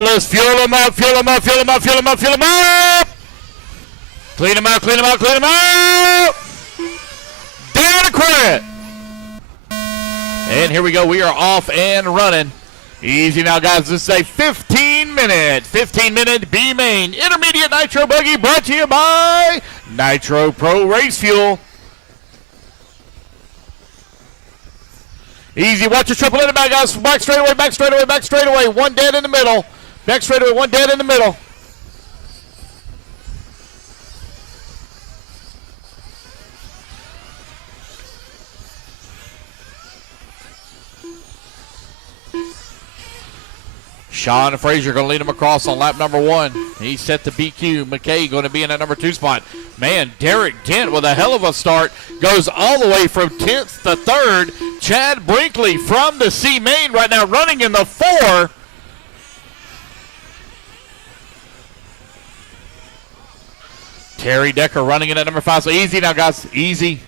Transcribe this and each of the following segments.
Let's fuel them up, fuel them up, fuel them up, fuel them up, fuel them up! Clean them out, clean them out, clean them out! Down to quit! And here we go, we are off and running. Easy now, guys, this is a 15-minute B-Main Intermediate Nitro Buggy brought to you by Nitro Pro Race Fuel. Easy, watch your triple in the back, guys. Back straight away, back straight away, back straight away. One dead in the middle. Back straight away, one dead in the middle. Shawn Fraser going to lead him across on lap number 1. He's set to BQ. Mckay going to be in that number 2 spot. Man, Dent with a hell of a start. Goes all the way from 10th to 3rd. Chad Brinkley from the C main right now running in the 4. Terry Decker running in at number 5. So easy now, guys. Easy.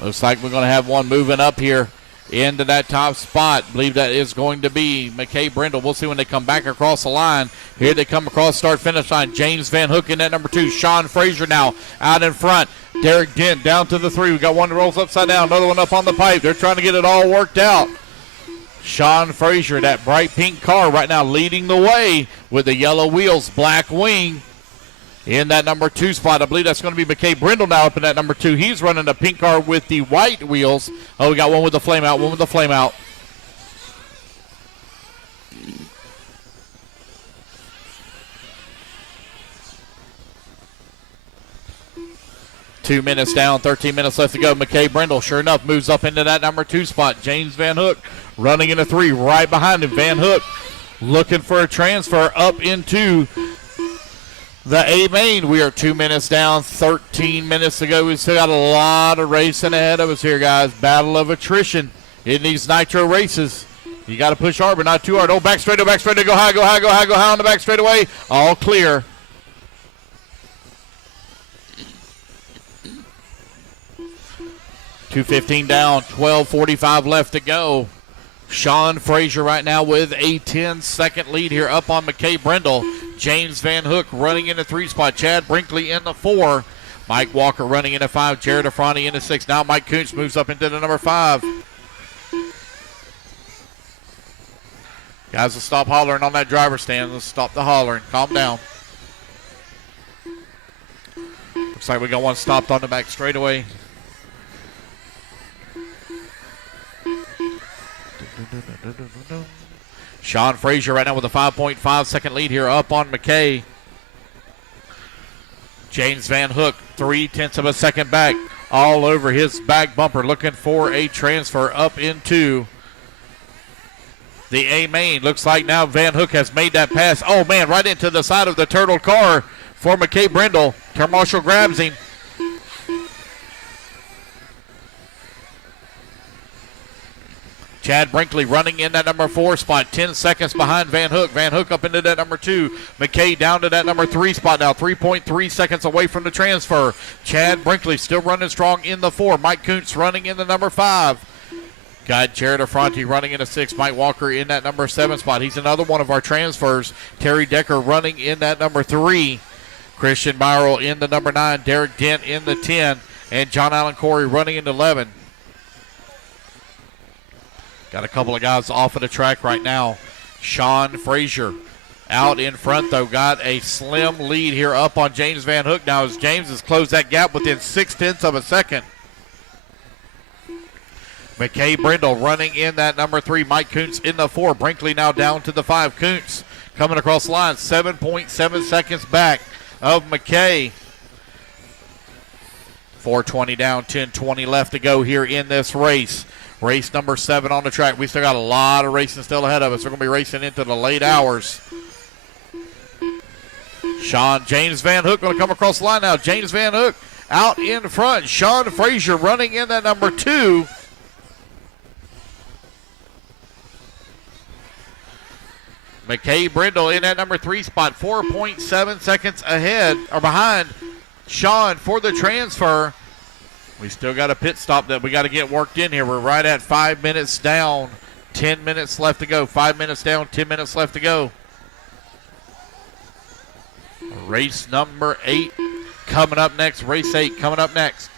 Looks like we're going to have one moving up here into that top spot. Believe that is going to be Mckay Brindle. We'll see when they come back across the line. Here they come across start-finish line. James Vanhook in at number 2. Shawn Fraser now out in front. Derek Dent down to the 3. We got one that rolls upside down. Another one up on the pipe. They're trying to get it all worked out. Shawn Fraser, that bright pink car right now leading the way with the yellow wheels, black wing. In that number 2 spot, I believe that's going to be Mckay Brindle now up in that number 2. He's running a pink car with the white wheels. Oh, we got one with the flame out, one with the flame out. Two minutes down, 13 minutes left to go. Mckay Brindle, sure enough, moves up into that number 2 spot. James Vanhook running in a 3 right behind him. Vanhook looking for a transfer up into the A main. We are 2 minutes down, 13 minutes to go. We still got a lot of racing ahead of us here, guys. Battle of attrition in these nitro races. You got to push hard, but not too hard. Oh, back straight, go high, go high, go high, go high on the back straightaway. All clear. .215 down, 12:45 left to go. Shawn Fraser right now with a 10-second lead here up on Mckay Brindle. James Vanhook running in the 3 spot. Chad Brinkley in the 4. Mike Walker running in the 5. Jarrett Affronti in the 6. Now Mike Kuntz moves up into the number 5. Guys, let's stop hollering on that driver stand. Let's stop the hollering. Calm down. Looks like we got one stopped on the back straightaway. Shawn Fraser right now with a 5.5 second lead here up on Mckay. James Vanhook 0.3 of a second back, all over his back bumper, looking for a transfer up into the A main. Looks like now Vanhook has made that pass. Oh man, right into the side of the turtle car for Mckay Brindle. Turn Marshall grabs him. Chad Brinkley running in that number 4 spot, 10 seconds behind Vanhook. Vanhook up into that number 2. Mckay down to that number 3 spot now, 3.3 seconds away from the transfer. Chad Brinkley still running strong in the 4. Mike Kuntz running in the number 5. Got Jarrett Affronti running in the 6. Mike Walker in that number 7 spot. He's another one of our transfers. Terry Decker running in that number 3. Christian Birol in the number 9. Derek Dent in the 10. And John Allen Corry running in the 11. Got a couple of guys off of the track right now. Shawn Fraser out in front, though. Got a slim lead here up on James Vanhook now as James has closed that gap within 0.6 of a second. Mckay Brindle running in that number 3. Mike Kuntz in the 4. Brinkley now down to the 5. Kuntz coming across the line. 7.7 seconds back of Mckay. 4:20 down, 10:20 left to go here in this race. Race number 7 on the track. We still got a lot of racing still ahead of us. We're going to be racing into the late hours. James Vanhook going to come across the line now. James Vanhook out in front. Shawn Fraser running in that number 2. Mckay Brindle in that number 3 spot. 4.7 seconds ahead or behind Shawn for the transfer. We still got a pit stop that we got to get worked in here. We're right at 5 minutes down, 10 minutes left to go. 5 minutes down, 10 minutes left to go. Race number 8 coming up next. Race 8 coming up next.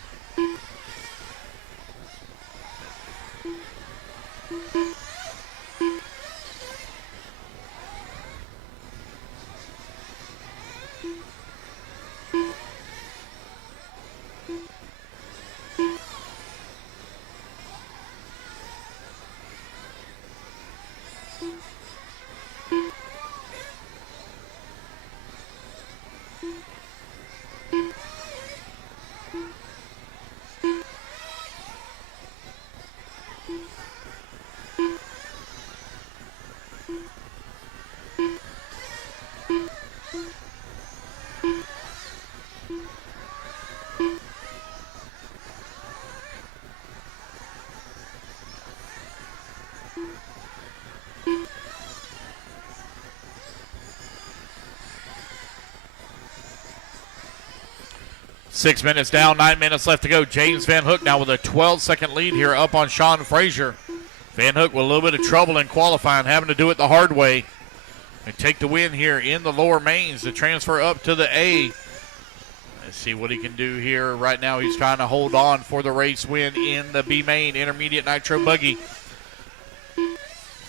Six minutes down, 9 minutes left to go. James Vanhook now with a 12-second lead here up on Shawn Fraser. Vanhook with a little bit of trouble in qualifying, having to do it the hard way. And take the win here in the lower mains to transfer up to the A. Let's see what he can do here. Right now he's trying to hold on for the race win in the B main intermediate Nitro Buggy.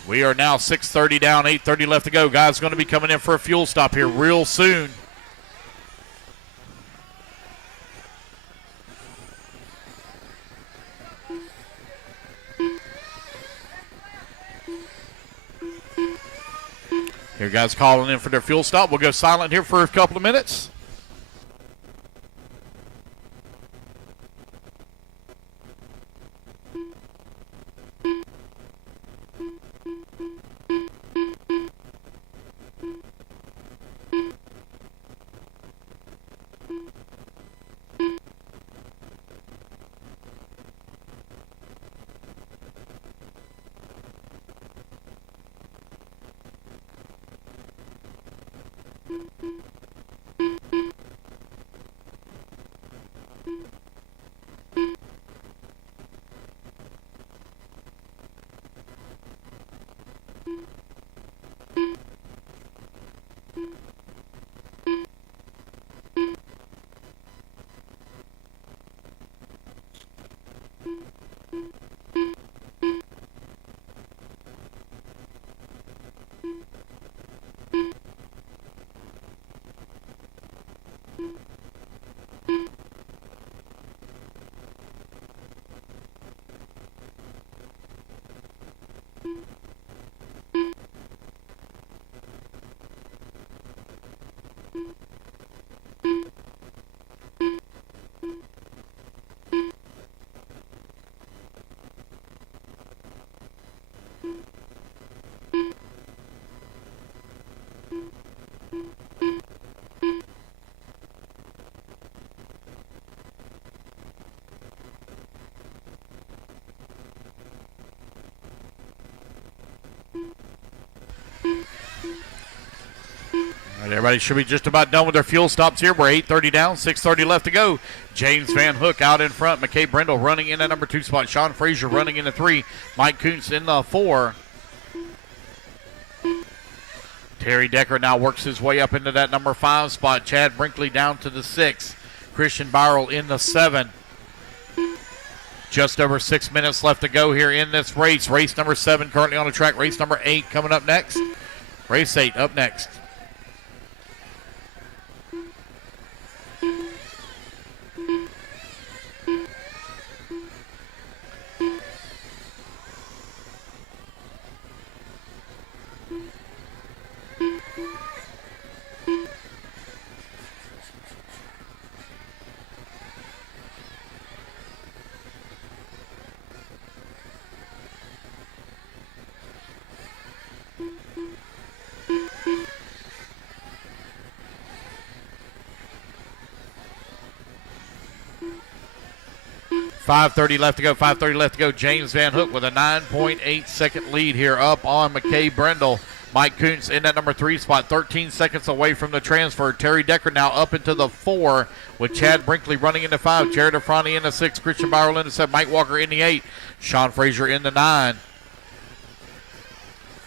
We are now 6:30 down, 8:30 left to go. Guys going to be coming in for a fuel stop here real soon. Here, guys calling in for their fuel stop. We'll go silent here for a couple of minutes. Everybody should be just about done with their fuel stops here. We're 8:30 down, 6:30 left to go. James Vanhook out in front. Mckay Brindle running in at number 2 spot. Shawn Fraser running in the 3. Mike Kuntz in the 4. Terry Decker now works his way up into that number 5 spot. Chad Brinkley down to the 6. Christian Birol in the 7. Just over 6 minutes left to go here in this race. Race number 7 currently on the track. Race number 8 coming up next. Race 8 up next. .530 left to go, 5:30 left to go. James Vanhook with a 9.8 second lead here up on Mckay Brindle. Mike Kuntz in that number 3 spot, 13 seconds away from the transfer. Terry Decker now up into the 4 with Chad Brinkley running into 5. Jarrett Affronti in the 6. Christian Birol in the 7. Mike Walker in the 8. Shawn Fraser in the 9.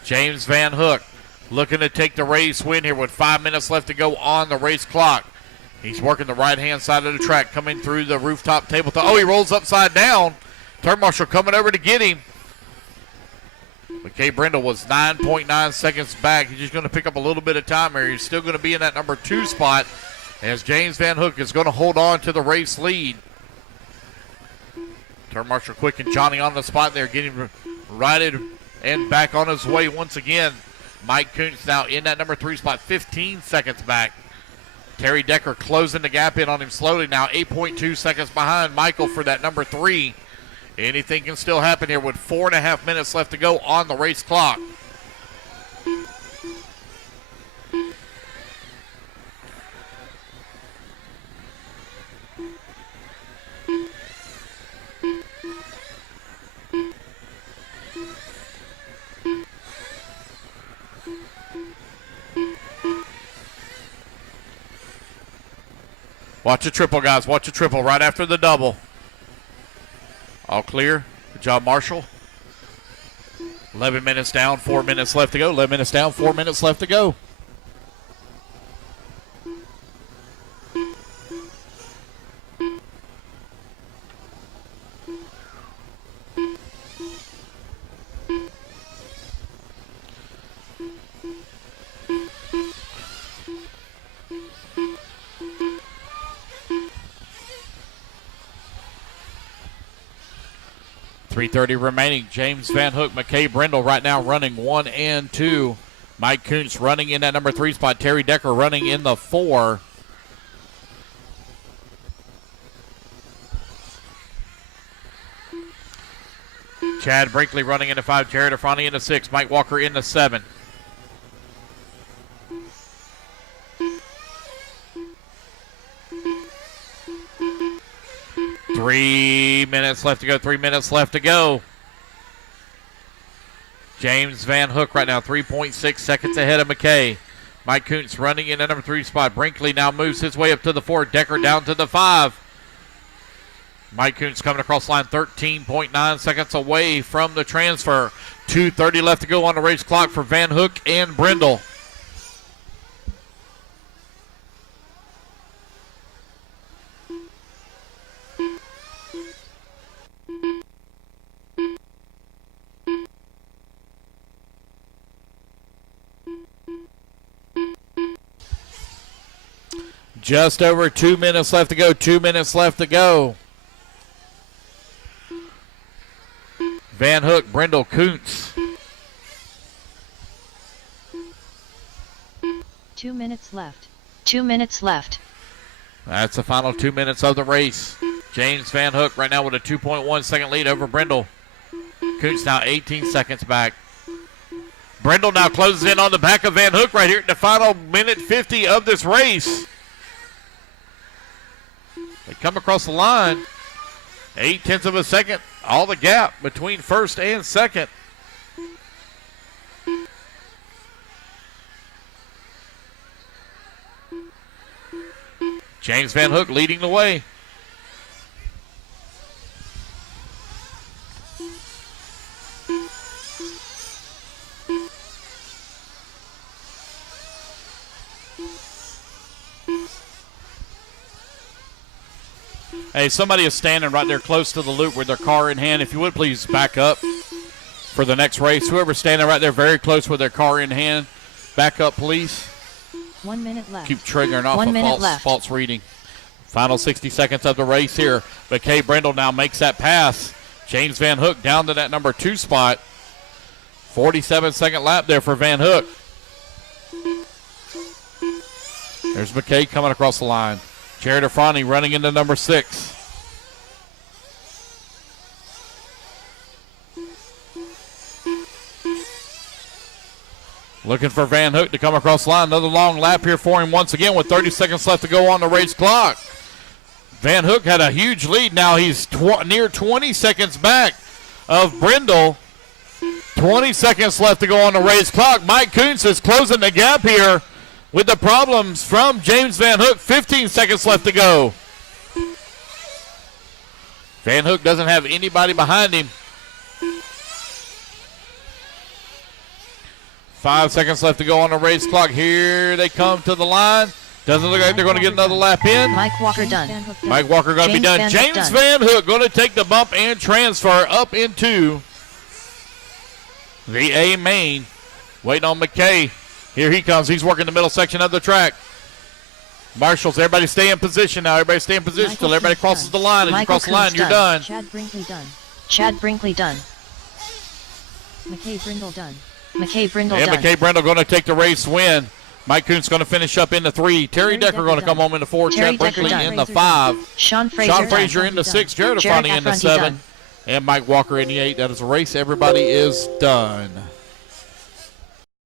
James Vanhook looking to take the race win here with 5 minutes left to go on the race clock. He's working the right-hand side of the track, coming through the rooftop tabletop. Oh, he rolls upside down. Turn marshal coming over to get him. Mckay Brindle was 9.9 seconds back. He's just going to pick up a little bit of time here. He's still going to be in that number 2 spot as James Vanhook is going to hold on to the race lead. Turn marshal quick and Johnny on the spot there, getting righted and back on his way once again. Mike Kuntz now in that number 3 spot, 15 seconds back. Terry Decker closing the gap in on him slowly now, 8.2 seconds behind Michael for that number 3. Anything can still happen here with 4.5 minutes left to go on the race clock. Watch a triple, guys. Watch a triple right after the double. All clear. Good job, Marshall. 11 minutes down, 4 minutes left to go. 11 minutes down, 4 minutes left to go. .330 remaining. James Vanhook, Mckay Brindle right now running 1 and 2. Mike Kuntz running in that number 3 spot. Terry Decker running in the 4. Chad Brinkley running in the 5. Jarrett Affronti in the 6. Mike Walker in the 7. Three minutes left to go. 3 minutes left to go. James Vanhook right now 3.6 seconds ahead of Mckay. Mike Kuntz running in the number 3 spot. Brinkley now moves his way up to the 4. Decker down to the 5. Mike Kuntz coming across the line 13.9 seconds away from the transfer. 2:30 left to go on the race clock for Vanhook and Brindle. Just over 2 minutes left to go. 2 minutes left to go. Vanhook, Brindle, Kuntz. 2 minutes left. 2 minutes left. That's the final 2 minutes of the race. James Vanhook right now with a 2.1 second lead over Brindle. Kuntz now 18 seconds back. Brindle now closes in on the back of Vanhook right here in the final minute 50 of this race. They come across the line. 0.8 of a second. All the gap between first and second. James Vanhook leading the way. Hey, somebody is standing right there close to the loop with their car in hand. If you would, please back up for the next race. Whoever's standing right there very close with their car in hand, back up, please. 1 minute left. Keep triggering off 1 minute a false reading. Final 60 seconds of the race here. Mckay Brindle now makes that pass. James Vanhook down to that number 2 spot. 47-second lap there for Vanhook. There's Mckay coming across the line. Jarrett Affronti running into number 6. Looking for Vanhook to come across the line. Another long lap here for him once again with 30 seconds left to go on the race clock. Vanhook had a huge lead. Now he's near 20 seconds back of Brindle. 20 seconds left to go on the race clock. Mike Kuntz is closing the gap here with the problems from James Vanhook. 15 seconds left to go. Vanhook doesn't have anybody behind him. 5 seconds left to go on the race clock. Here they come to the line. Doesn't look like they're going to get another lap in. Mike Walker done. Mike Walker going to be done. James Vanhook going to take the bump and transfer up into the A main. Waiting on McKay. Here he comes. He's working the middle section of the track. Marshals, everybody stay in position now. Everybody stay in position until everybody crosses the line. As you cross the line, you're done. Chad Brinkley done. Chad Brinkley done. Mckay Brindle done. Mckay Brindle done. And Mckay Brindle going to take the race win. Mike Kuntz going to finish up in the 3. Terry Decker going to come home in the 4. Chad Brinkley in the 5. Shawn Fraser in the 6. Jarrett Affronti in the 7. And Mike Walker in the 8. That is a race. Everybody is done.